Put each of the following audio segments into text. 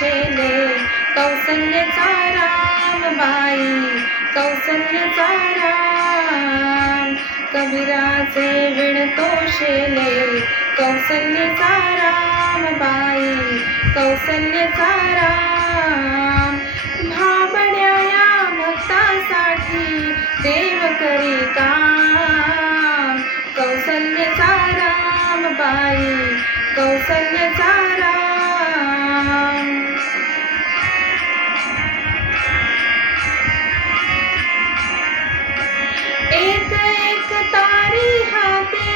शेले कौसल्याचा रामबाई कौसल्याचा राम कबीराचे विणतो शेले कौसल्याचा रामबाई कौसल्याचा राम भाबड्या या भक्तासाठी देव करी काम कौसल्याचा रामबाई कौसल्याचा राम एक एक तारी हाते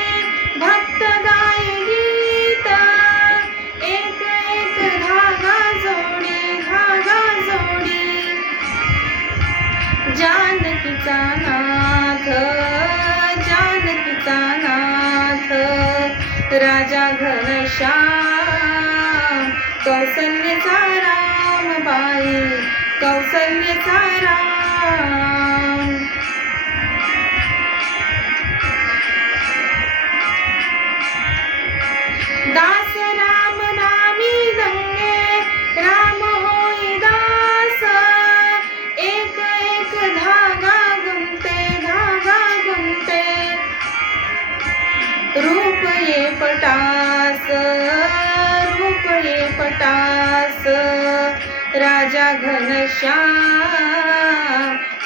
भक्त गाय गीत एक एक धागा जोडी जानकीचा नाथ राजा घनश्याम कौसल्याचा रामबाई कौसल्याचा राम दास राम नामी दंगे राम होई दास एक एक धागा गुंते रूप ये पटास राजा घनश्याम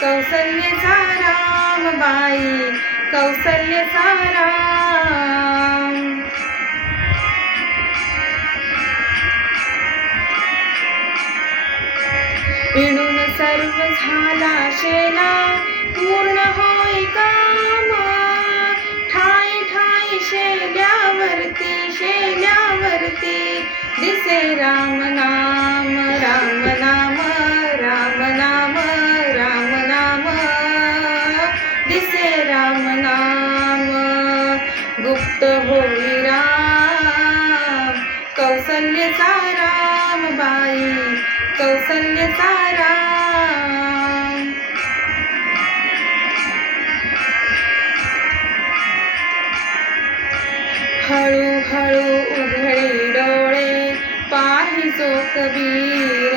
कौसल्याचा रामबाई कौसल्याचा राम विणून सर्व झाला शेला पूर्ण होई काम ठाई ठाई शेल्यावरती दिसे राम नाम दिसे राम नाम गुप्त होई राम कौसल्याचा रामबाई कौसल्याचा राम हळू हळू उघडी डोळे पाहिजो कबीर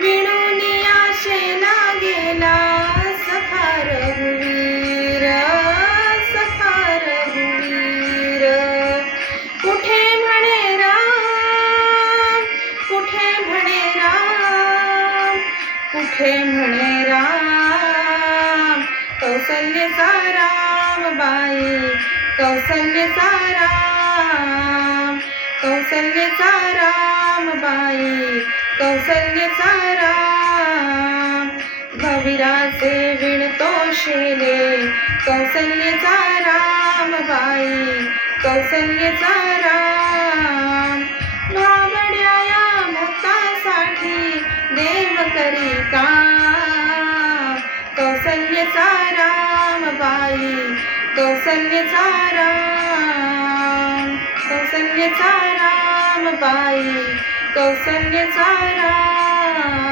विणूनिया शेला गेला सखा रघुवीर कुठे म्हणे राम कौसल्याचा रामबाई कौसल्याचा रामबाई कौसल्याचा राम भविराचे विणतो शेले कौसल्याचा रामबाई कौसल्याचा राम भाबड्या या भक्तासाठी देव करी काम कौसल्याचा रामबाई कौसल्याचा रामबाई कौसल्याचा राम